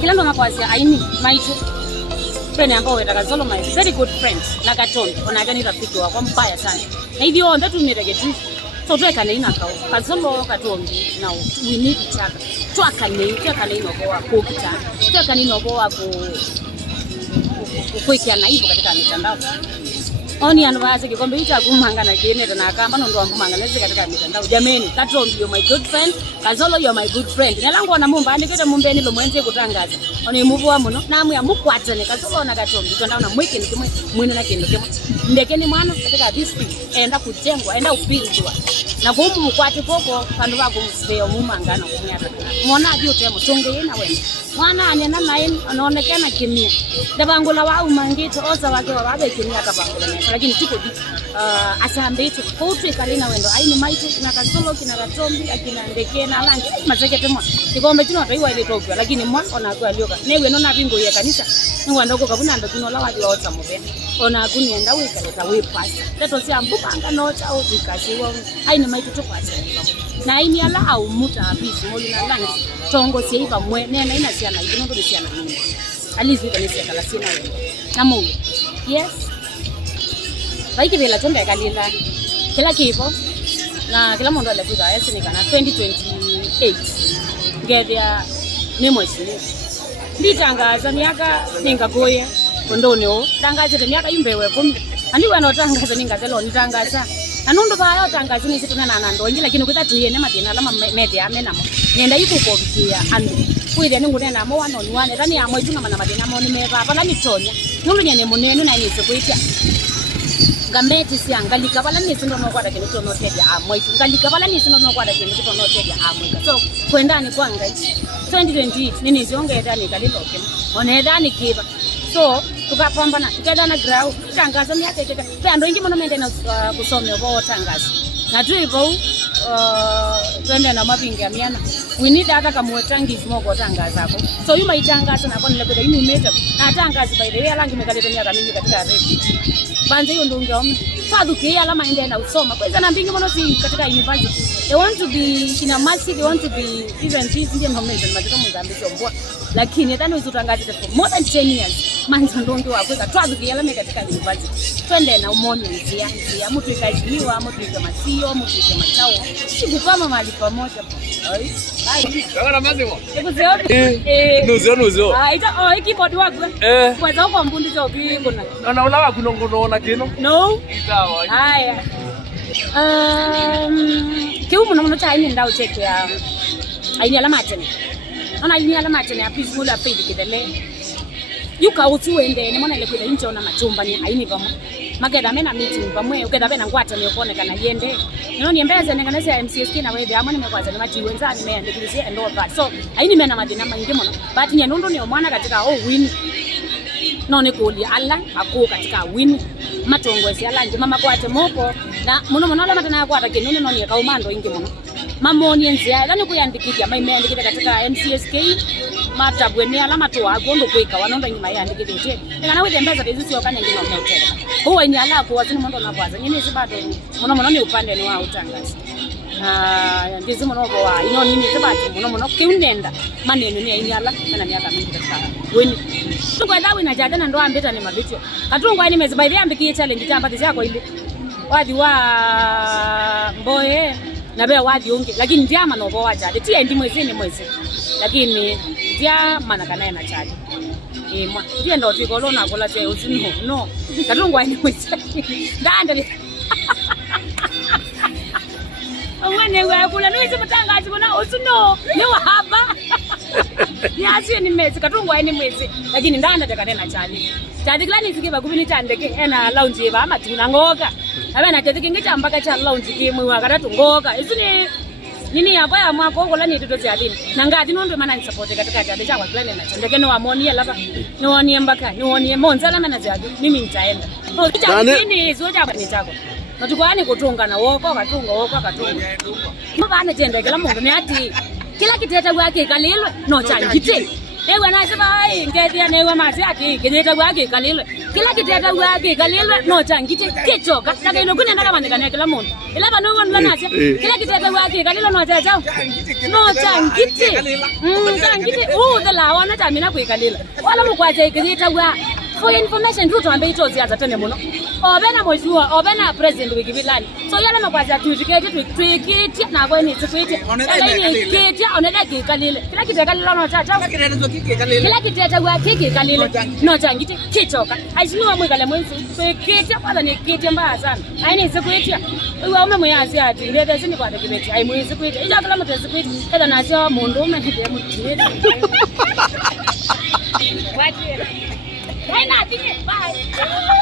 kila ndo nakwazia aini maitu pene ambao wetaka solo my very good friend na Katon onagani rafiki wako mbaya sana na hivyo ndo tumiregeti so twekane inakao kasolo Katongi now we need each other twakane inoko wako kita twakane inoko wako kuikiana hivyo katika mitandao oni anwaze kikombe ita kumangana kieneta na akamba ndo ambumangana katika mitandao jameni Katongi you're my good friend Kazolo you're my good friend nelango na mumba andikete mumbeni lo mwenze kutangaza oni muvu wa muno namu ya mukwatane Kazolo na Katongi twanda na mweke ni kimwe mwino na kendo kimwe ndekeni mwana katika this thing enda kujengwa enda upindwa na kumbu mukwati koko kandu wako mseo mumangana kumyata mwana dio temo tonge yena wenda mwana anena naye anaonekana kimia dabangula wa umangito oza wake wa babe kimia kabangula lakini tuko asambete kote kalina wendo aini maitu na Kasolo kina Katombi akina ndekena alange mazeke temo kikombe kino taiwa ile tokyo lakini mwa ona kwa alioka newe nona bingo ya kanisa ngwa ndoko kabuna ndo kino la wadi wa ota mbe ona kunienda weka leta we pasta leto si ambupanga nota au tukasiwa aini maitu tukwata na aini ala au muta abisi molina langi tongo siiva mwe nena ina siana ino ndo siana nini alizi kanisa kala sina wendo namu yes baiki vela tonda kalila kila kipo na kila mundu alikuwa yasinikana 2028 ngedia ni mwezi nditangaza miaka ningagoye kondoneo tangaza miaka imbewe kumbe andiwe no tangaza ningazelo nitangaza anundo bayo tangaza ni situ na ndo nje lakini kuta tuye ne madina lama media amenamo nenda ikukobikia andu kuide ningune mo wano ni wane tani amwe tuna mana madina mo ni meba bala mitonya nulu nyene munenu na nise kuitia ngameti siangalika bala nisi ndo nokwada kene to notedia amwe ngalika bala nisi ndo nokwada kene to notedia amwe so kwendani kwanga 2028 nini ziongeza ni kaliloke onedani kiba so tukapambana tukaenda grau tangaza miaka ikeka pendo ingi mono mende na kusomea bo tangaza na tuipo twende na mapinga ya miana we need hata kama wetangizi moko tangaza hapo so yuma itangaza na kwa nilekuwa yini umeta na tangaza by the way alangi mekaleta miaka mingi katika record banze hiyo ndio ungeona fadhu kia alama ende na usoma kwa na mbingi mono si katika university they want to be in a massive they want to be even this ndio information mataka mzambi sombwa lakini tano uzutangaza for more than 10 years manzo ndonge wako katwazi kia alama katika university twende na umoni nzia mtu ikajiwa mtu ikamasio mtu ikamachao sikupama mahali pamoja ai Kama mazimo. Nuzo. Ita keyboard wako. Kwanza uko mbundi za ubingo na. Na ulawa kunongono kino? No. Itawa. Haya. Kiumu na mnota aini ndao cheke ya aini alama tena. Ona aini alama tena ya peaceful ya faith kidele. Yuka utuende ni mwana ile kwenda nje ona machumba ni aini kama. Mageda mena meeting pamwe ukenda bena ngwata ni kuonekana yende nino niembeza nenganese ya MCSK na wewe amani mekwaza ni mati wenzani meandikilizia and all that so aini mena madina mangi mono but nyenundu ni mwana katika win none kulia alla ako katika win matongwesi alla nje mama kwate moko na muno ala matana kwata kinene none kaumando ingi mono mamoni nzia yani kuyandikithia maimeandikite katika MCSK matabweni ala matoa gondo kweka wanonda nyima yandikithie ngana wethe mbeza hizi okane ngino motela huwa inyala kwa wazini mondo na kwaza nyine sibado muno ni upande ni wa utangaza ndizi muno wa ino nini sibado muno kiunenda maneno ni inyala kana miaka mingi katika weni kwa dawa inajadana ndo ambeta ni mabitio katungwa ni mezibaidhi ambikie challenge tamba zako ile wadi wa mboye na bea wadi unge lakini ndia manobo wajade tia ndi mwezi lakini ndia manakana na chali mwa ndia ndo tikolo na kola te usino no katungwa ni mwezi ndande Mwane wa kula niwezi mtangazi kuna usino ni wahaba yasi ni mwezi katungwa ni mwezi lakini ndanda takatena chali tadiklani sikiba kubini tandeke ena lounge ba matuna ngoka abana tadike ngitambaka cha lounge kimwe wakatatu ngoka isini nini yako ya mwako kola ni toto zadini nangati nondo mana ni support katika tade cha waklane na tandeke no amonia laba no onie mbaka no onie monzala mana zadi mimi nitaenda no tani zoja ni chako natukwani kutunga na woko katunga mabana tendeke la mungu ni ati kila kiteta wake kalilwe no changite ewe na sema ai ngedia newe mazi ati kiteta wake kalilwe kila kiteta wake kalelwa no changite kichoka daga ino kunenda kama ndikane kila muntu ila bano ngona nacha kila kiteta wake kalelwa no chacha no changite changite the lawa na tamina kuikalela wala mukwaje ikita wa for information ruto ambe itozi azatene muno obena mojua obena president wikibilani so yala makwaje tuikiti na kwani tuikiti ile kiti oneda kikalile kila kitekalila no chacha kila kiteta wake kikalile no changite kichoka aishiniwa mwikale mwenzi tuikiti kwanza ni kiti mbaya sana aini sikuitia uwa ume mwazi ati ndete sini kwa kibeti ai mwenzi kuitia ija kala mtu sikuiti kada nasio mundu ume kiti mtu Why not? Bye.